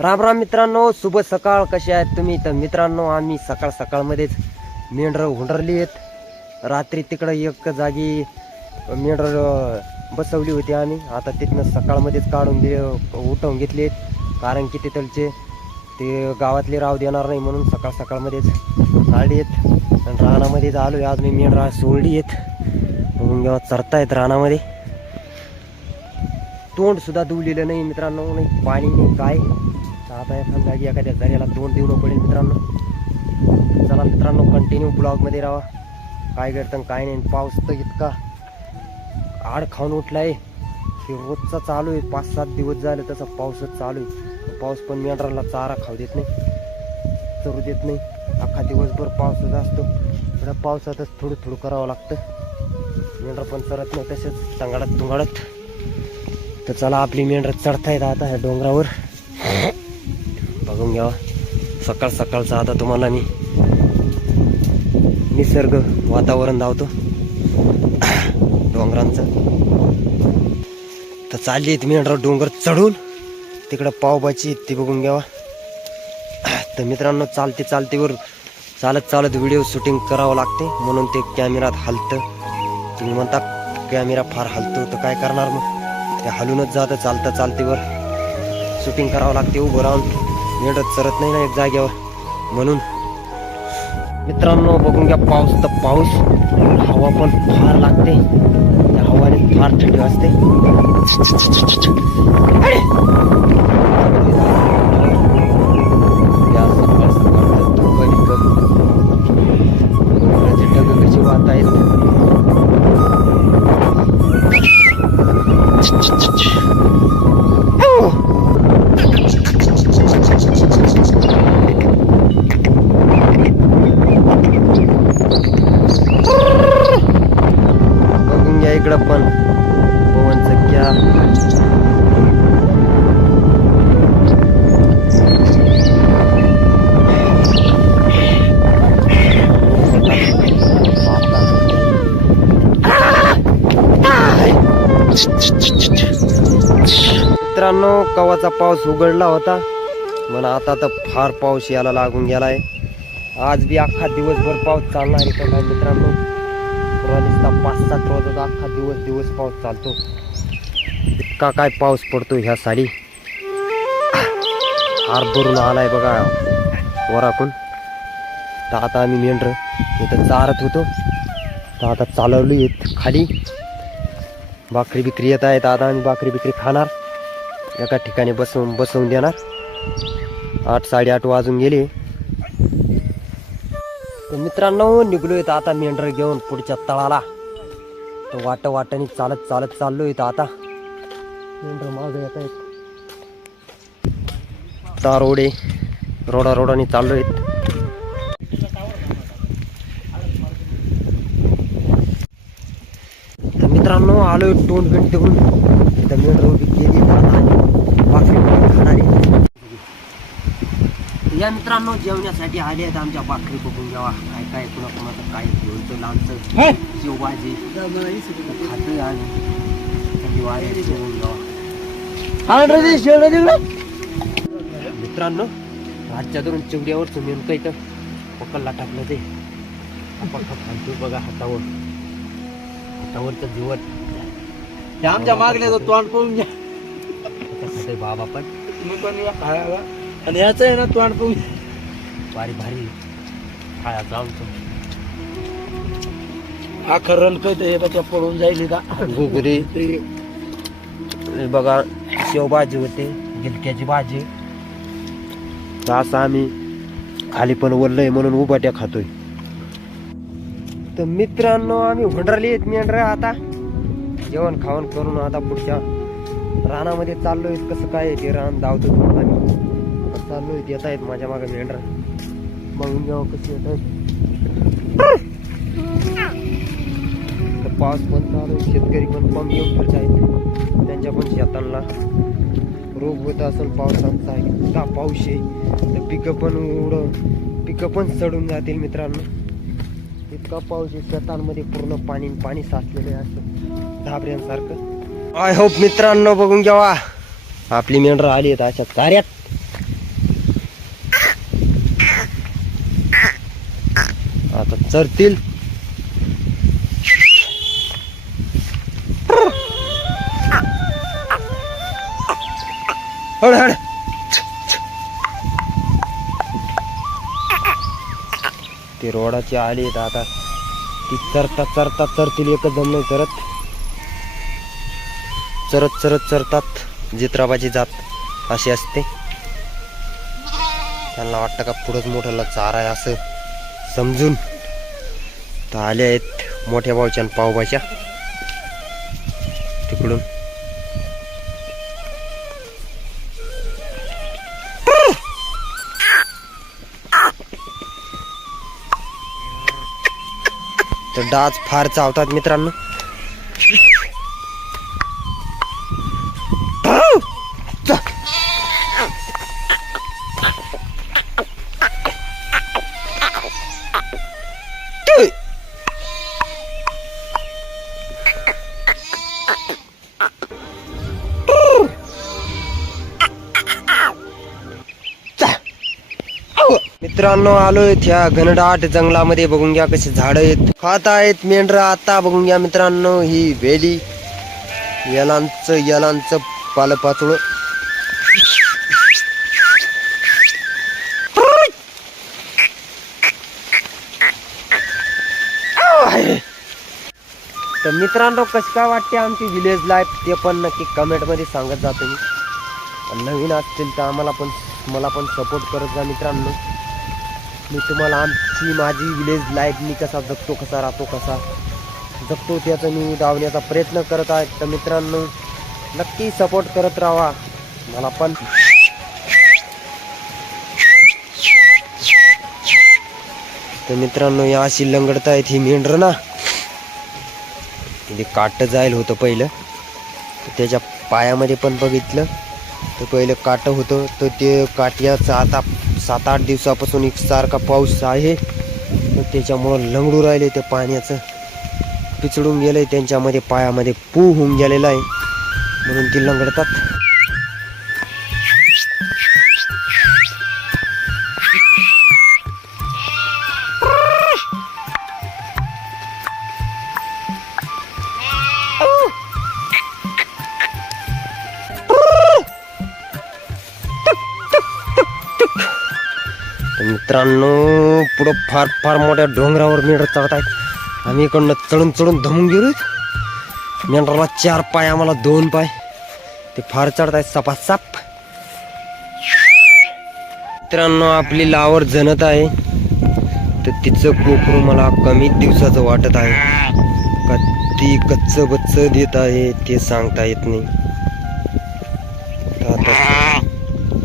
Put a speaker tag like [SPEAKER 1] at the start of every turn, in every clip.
[SPEAKER 1] राम राम मित्रांनो शुभ सकाळ. कसे आहेत तुम्ही? तर मित्रांनो आम्ही सकाळ सकाळमध्येच मेंढरं हुंडरली आहेत. रात्री तिकडं एक जागी मेंढर बसवली होती आम्ही. आता तिथनं सकाळमध्येच काढून दे उठवून घेतले आहेत. कारण की तिथलचे ते गावातले राव देणार नाही म्हणून सकाळ सकाळमध्येच काढली आहेत. आणि रानामध्ये आलो आहे आज मी मेंढरा सोडली आहेत. म्हणून जेव्हा चरतायत रानामध्ये. तोंडसुद्धा धुवलेलं दुवलेलं नाही मित्रांनो. नाही पाणी नाही काय? तर आता एखाद्या जागी एखाद्या झऱ्याला तोंड देऊ पडेल मित्रांनो. चला मित्रांनो कंटिन्यू ब्लॉगमध्ये राहा. काय करतं काय नाही पाऊस तर इतका आड खाऊन उठलाय. की रोजचा चालू आहे. पाच सात दिवस झाले तसा पाऊसच चालू आहे. पाऊस पण मेंढराला चारा खाऊ देत नाही. चरू देत नाही. अख्खा दिवसभर पावसाचा असतो. थोड्या पावसातच थोडं थोडं करावं लागतं. मेंढर पण चरत नाही तसेच तंगाडत तुंगाडत तर चला आपली मेंढर चढता येत आता ह्या डोंगरावर. बघून घ्यावा. सकाळ सकाळचा आता तुम्हाला मी निसर्ग वातावरण धावतो डोंगरांचं. तर चालली आहेत मेंढर डोंगर चढून. तिकडं पावभाजी ती बघून घ्यावा. तर मित्रांनो चालते चालतेवर चालत चालत व्हिडिओ शूटिंग करावं लागते. म्हणून ते कॅमेरात हलतं. तुम्ही म्हणता कॅमेरा फार हलतो तर काय करणार मग? ते हलूनच जातं चालतं चालतेवर. शूटिंग करावं लागते उभं राहून. मेंढत चरत नाही ना एक जागेवर. म्हणून मित्रांनो बघून घ्या पाऊस तर पाऊस हवा पण फार लागते. त्या हवाने फार थंडी वाजते. मित्रांनो कवाचा पाऊस उघडला होता. मला आता तर फार पाऊस यायला लागून गेलाय. आज बी अख्खा दिवसभर पाऊस चालणार आहे का मित्रांनो नुसता पाच सात रोज अख्खा दिवस दिवस पाऊस चालतो. इतका काय पाऊस पडतो ह्या साडी हार भरून आलाय बघा वराकून. तर आता आम्ही मेंढर इथं चारत होतो. तर आता चालवली आहेत खाली. भाकरी बिकरी येत आहेत. आता आम्ही भाकरी बिकरी खाणार. एका ठिकाणी बसवून बसवून देणार. आठ साडेआठ वाजून गेले. मित्रांनो निघलो येतं आता मेंढर घेऊन पुढच्या तळाला. तर वाट वाटाने चालत चालत चाललो येतं आता. मेंढर माग येत आहेत. तारोडे रोडा रोडाने चाललो येत मित्रांनो आलोय तोंड बिंड देऊन. मेंढर उभी केली आता भाकरी बिकरी खाणारी या मित्रांनो जेवण्यासाठी आले आहेत आमच्या भाकरी बघून. घ्यावा काय काय कुणा कुणाचं काय घेऊनचं लांबचं. शेवभाजी खातोय आणि थंडी वारे जेवून मित्रांनो हातच्या धरून चिवड्यावरचं नेमकं इथं पकडला टाकलं ते. पक्का खालतो बघा हातावर. हातावरचं जीवन
[SPEAKER 2] आमच्या मागण्याचं तोंड पाहून घ्या.
[SPEAKER 1] बाबा पण.
[SPEAKER 2] तुम्ही पण या खायला. आणि याचं आहे ना तोंड घ्या.
[SPEAKER 1] भारी भारी. खायचं आमचं
[SPEAKER 2] हा खरं कळतं हे बघा पळून जाईल का
[SPEAKER 1] घुगरी. बघा शेवभाजी होते गिलक्याची भाजी. तर असं आम्ही खाली पण वरलंय म्हणून उभाट्या खातोय. तर मित्रांनो आम्ही हुंडरली आहेत मेंढर आता. जेवण खावण करून आता पुढच्या रानामध्ये चाललोय. कसं काय ते रान धावतो तुम्हाला मी चाललोय येत आहेत माझ्या मागे मेंढर. बघून घ्यावं कशी येत आहेत तर पाऊस पण चालू आहे शेतकरी पण पंप घेऊन फिरत आहेत. त्यांच्या पण शेतांना रोग होत असेल पावसाचा इतका पाऊस आहे. तर पिकं पण उड पिकं पण चढून जातील मित्रांनो. इतका पाऊस आहे शेतांमध्ये पूर्ण पाणी पाणी साचलेलं आहे असं धाबऱ्यांसारखं आय होप मित्रांनो बघून घ्यावा. आपली मेंढरं आली आहेत अशा कार्यात आता चरतील हड हड ते रोडाचे आले आता. ती चरता चरता चरतील एकच नाही चरत चरत चरत चरतात जित्राबाची जात अशी असते. त्यांना वाटतं का पुढंच मोठ्याला चारा आहे असं समजून. तर आले आहेत मोठ्या भाऊच्या आणि पावभाच्या तिकडून. तर डाच फार चावतात मित्रांनो. मित्रांनो आलोय त्या घनडाट जंगलामध्ये. बघून घ्या कसे झाड आहेत. खात आहेत मेंढर. आता बघून घ्या मित्रांनो ही वेली. यलांच यलांच पालपाचुळ तर मित्रांनो कशी काय वाटते आमची विलेज लाईफ ते पण नक्की कमेंटमध्ये सांगत जातो मी नवीन असतील तर आम्हाला पण मला पण सपोर्ट करत जा मित्रांनो. मी तुम्हाला आमची माझी विलेज लाईफ मी कसा जगतो कसा राहतो कसा जगतो त्याचं मी दावण्याचा प्रयत्न करत आहे. तर मित्रांनो नक्की सपोर्ट करत राहा. मला पण. तर मित्रांनो या अशी लंगडत आहेत ही मेंढर ना. ते काट जायला होतं पहिलं. त्याच्या पायामध्ये पण बघितलं. तर पहिलं काट होतं तर ते काट्याचं आता सात आठ दिवसापासून एक सारखा पाऊस आहे. त्याच्यामुळं लंगडू राहिले ते पाण्याचं. पिचडून गेलं आहे त्यांच्यामध्ये पायामध्ये पू होऊन गेलेला आहे. म्हणून ती लंगडतात. मित्रांनो पुढं फार फार मोठ्या डोंगरावर मेंढर चढत आहेत. आम्ही इकडनं चढून चढून धमून गेलो. मेंढराला चार पाय आम्हाला दोन पाय. ते फार चढत आहेत सपासाप. मित्रांनो आपली लावर जनत आहे. तर तिचं कोकरू मला कमी दिवसाचं वाटत आहे. का ती कच्च बच्च देत आहे ते सांगता येत नाही. तर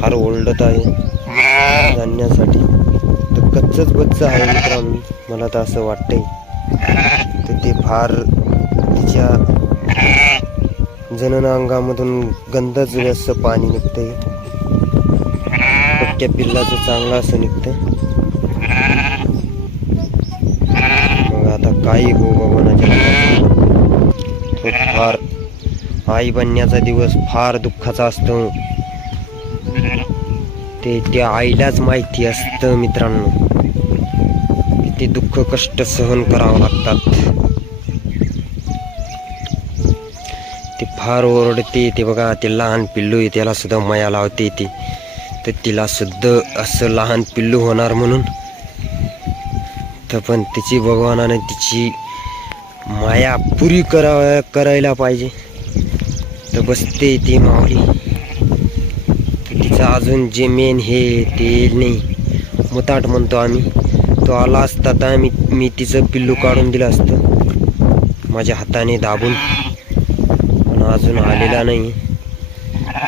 [SPEAKER 1] फार ओरडत आहे. जाणण्यासाठी कच्चच बच्च आहे मित्रांनो. मला तर असं वाटतंय. तर ते फार तिच्या जनन अंगामधून गंधच असं पाणी निघतंय. पक्क्या पिल्लाचं चांगलं असं निघतं मग आता काही हो बाबा तो फार आई बनण्याचा दिवस फार दुःखाचा असतो. ते त्या आईलाच माहिती असतं मित्रांनो. किती दुःख कष्ट सहन करावं लागतात. ते फार ओरडते ते बघा ते लहान पिल्लू आहे त्याला सुद्धा माया लावते ते. तर तिला सुद्धा असं लहान पिल्लू होणार म्हणून. तर पण तिची भगवानाने तिची माया पुरी करा करायला पाहिजे. तर बसते ती माऊली. तिचं अजून जे मेन हे ते नाही. मुताट म्हणतो आम्ही. तो आला असता तर मी मी तिचं पिल्लू काढून दिलं असतं. माझ्या हाताने दाबून. पण अजून आलेला नाही.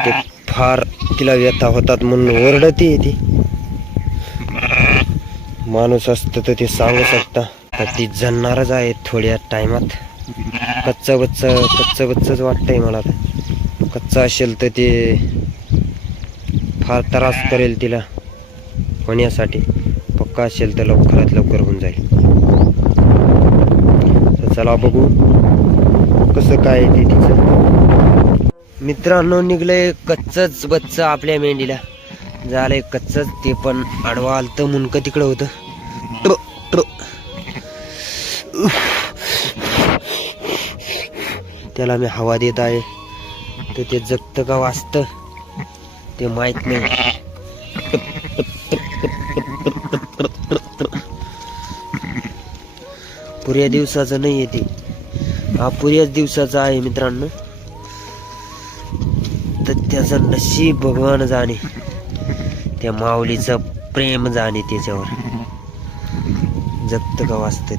[SPEAKER 1] ते फार तिला व्यथा होतात म्हणून ओरडते ती. माणूस असतं तर ते सांगू शकता. तर ती जणणारच आहे थोड्या टायमात. कच्चा बच्च कच्चा बच्चच वाटतंय मला तर कच्चा असेल तर ते फार त्रास करेल तिला होण्यासाठी. पक्का असेल तर लवकरात लवकर होऊन जाईल. तर चला बघू कसं काय ते तिचं. मित्रांनो निघलंय कच्चच बच्च आपल्या मेंढीला. झालंय कच्चच ते पण आडवा आलतं मुनकं तिकडं होतं. ट्रो ट्रो. त्याला मी हवा देत आहे. तर ते जगतं का वाचतं ते माहीत नाही. पुऱ्या दिवसाचं नाही आहे ते. हा पुऱ्याच दिवसाचा आहे मित्रांनो. तर त्याचं नशीब भगवान जाणे. त्या माऊलीचं प्रेम जाणे त्याच्यावर. जगत का वाचत ते?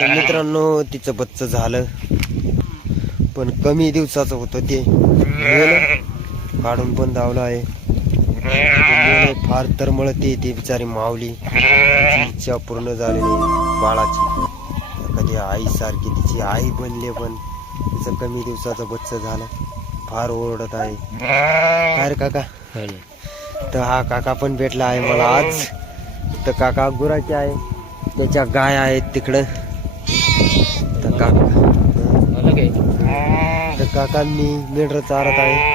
[SPEAKER 1] तर मित्रांनो तिचं बच्च झालं. पण कमी दिवसाचं होतं ते. काढून पण धावलं आहे. फार तर मळते ती बिचारी माऊली. तिची इच्छा पूर्ण झालेली बाळाची. कधी आईसारखी तिची आई बनले पण तिचं कमी दिवसाचं बच्च झालं. फार ओरडत आहे. काय रे काका? तर हा काका पण भेटला आहे मला आज. तर काका गुराचे आहे. त्याच्या गाय आहेत तिकडं. तर काका तर काकांनी मेंढर चारत आहे.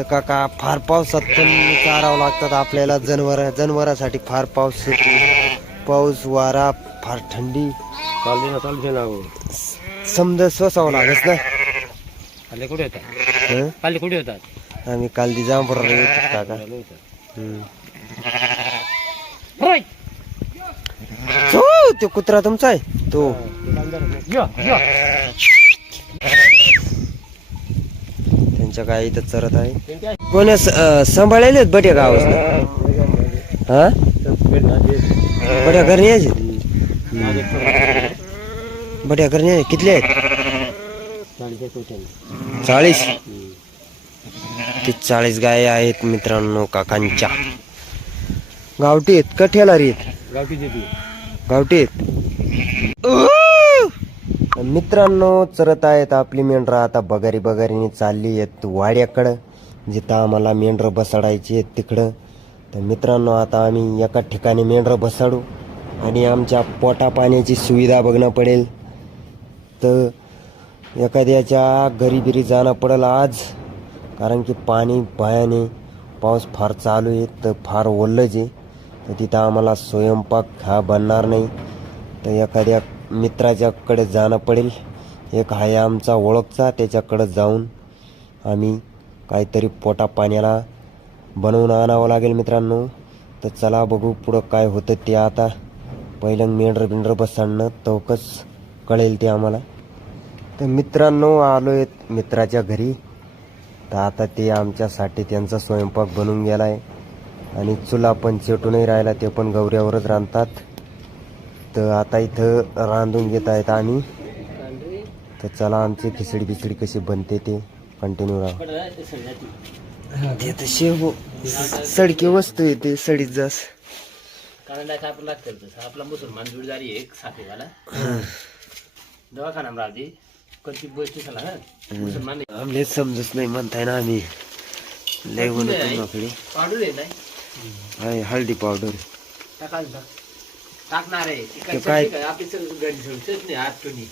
[SPEAKER 1] तर काका फार पावसात पण चारावं लागतात आपल्याला. जनावर जनावरासाठी फार पाऊस येतो. पाऊस वारा फार थंडी.
[SPEAKER 2] चालते ना चालते ना
[SPEAKER 1] समजा स्वसावं लागत ना.
[SPEAKER 2] खाली कुठे
[SPEAKER 1] हं?
[SPEAKER 2] खाली कुठे
[SPEAKER 1] आम्ही काल दी जांभर येतो काका. तो तो कुत्रा तुमचा आहे? तो. त्यांच्या काय इथं चरत आहे. कोणी सांभाळलेत बट्या गावास हा? बट्या घरी यायचे? बट्या घरी यायचे? कितले आहेत? चाळीस. ते चाळीस गाय आहेत मित्रांनो काकांच्या. गावठी आहेत का
[SPEAKER 2] गावठी
[SPEAKER 1] आहेत. मित्रांनो चरत आहेत आपली मेंढरं. आता बगारी बगारीने चालली आहेत वाड्याकडं जिथं आम्हाला मेंढरं बसाडायची आहेत तिकडं. तर मित्रांनो आता आम्ही एका ठिकाणी मेंढरं बसाडू आणि आमच्या पोटा पाण्याची सुविधा बघणं पडेल. तर एखाद्याच्या घरी बिरी जाणं पडेल आज कारण की पाणी भयाने पाऊस फार चालू आहे तर फार ओलंच आहे. तर तिथं आम्हाला स्वयंपाक हा बनणार नाही. तर एखाद्या मित्राच्याकडे जाणं पडेल. एक आहे आमचा ओळखचा त्याच्याकडं जाऊन आम्ही काहीतरी पोटा पाण्याला बनवून आणावं लागेल मित्रांनो. तर चला बघू पुढं काय होतं ते आता. पहिलं मेंढर बिंडर बसणं तवकच कळेल ते आम्हाला. तर मित्रांनो आलो आहेत मित्राच्या घरी. तर आता ते आमच्यासाठी त्यांचा स्वयंपाक बनवून गेला आहे आणि चुला पण चेटूनही राहिला ते पण गौऱ्यावरच रांधतात तर आता इथं रांधून घेत आहेत आम्ही तर चला आमची खिचडी बिचडी कशी बनते ते कंटिन्यू राहा. ते तर शेव सडकी वस्तू आहे ते सडीत जास.
[SPEAKER 2] कारण आपला मुसलमान जोडदारी एक साथीवाला. दवाखाना राहते. कधी गोष्टी झाला ना मुसलमान.
[SPEAKER 1] आमले समजत नाही म्हणताय ना आम्ही. लय माकडे
[SPEAKER 2] पाडून आहे? नाही
[SPEAKER 1] आहे हळदी पावडर.
[SPEAKER 2] टाका टाक. टाकणार आहे. काय? नाही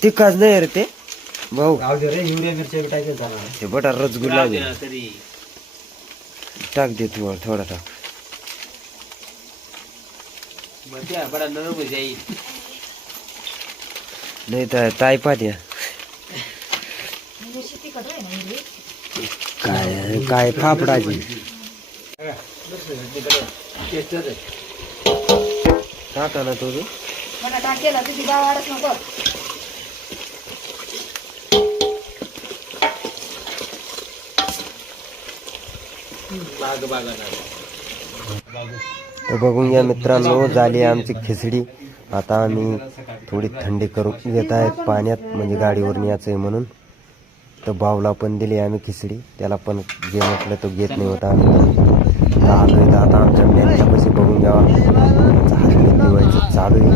[SPEAKER 1] तिखाच नाही रे ते. भाऊ.
[SPEAKER 2] रे युरिया मिरच्या टाकायचं झाला
[SPEAKER 1] ते बटा रसगुल्ला
[SPEAKER 2] तरी.
[SPEAKER 1] टाक दे तू थोडा टाक.
[SPEAKER 2] मग त्या बडा नरम होई जाईल.
[SPEAKER 1] नाही तर ताई पाहत्या काय काय फाफडाची.
[SPEAKER 2] आहे.
[SPEAKER 1] टाका ना तो
[SPEAKER 3] मला टाकेला तुझी गाव वाढत नको.
[SPEAKER 2] बाग बागा
[SPEAKER 1] तर बघून घ्या मित्रांनो झाली आमची खिचडी. आता आम्ही थोडी थंडी करून घेत आहेत पाण्यात म्हणजे गाडीवर न्यायचं आहे म्हणून. तर भावला पण दिली आम्ही खिचडी त्याला पण जे म्हटलं तो घेत नाही होता आम्ही. तर आलो तर आता आमच्या मेनच्या कशी बघून घ्यावा आमचं हलकी दिवायचं चालू आहे.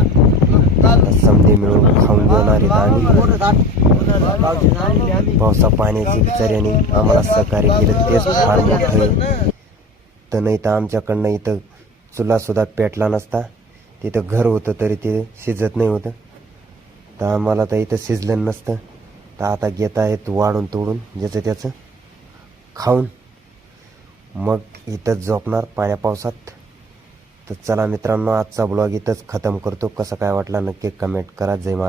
[SPEAKER 1] आता समधी मिळून खाऊन घेणार आहेत आम्ही पावसा पाण्याची बिचाऱ्याने आम्हाला सहकार्य केलं तेच फार मोठं आहे. तर नाही तर आमच्याकडनं इथं चुलासुद्धा पेटला नसता तिथं घर होतं तरी ते शिजत नाही होतं. तर आम्हाला तर इथं शिजलं नसतं तर आता घेता येत वाढून तोडून ज्याचं त्याचं खाऊन मग इथं झोपणार पाण्या पावसात? तर चला मित्रांनो आजचा ब्लॉग इथंच खतम करतो. कसं काय वाटला नक्की कमेंट करा. जय मा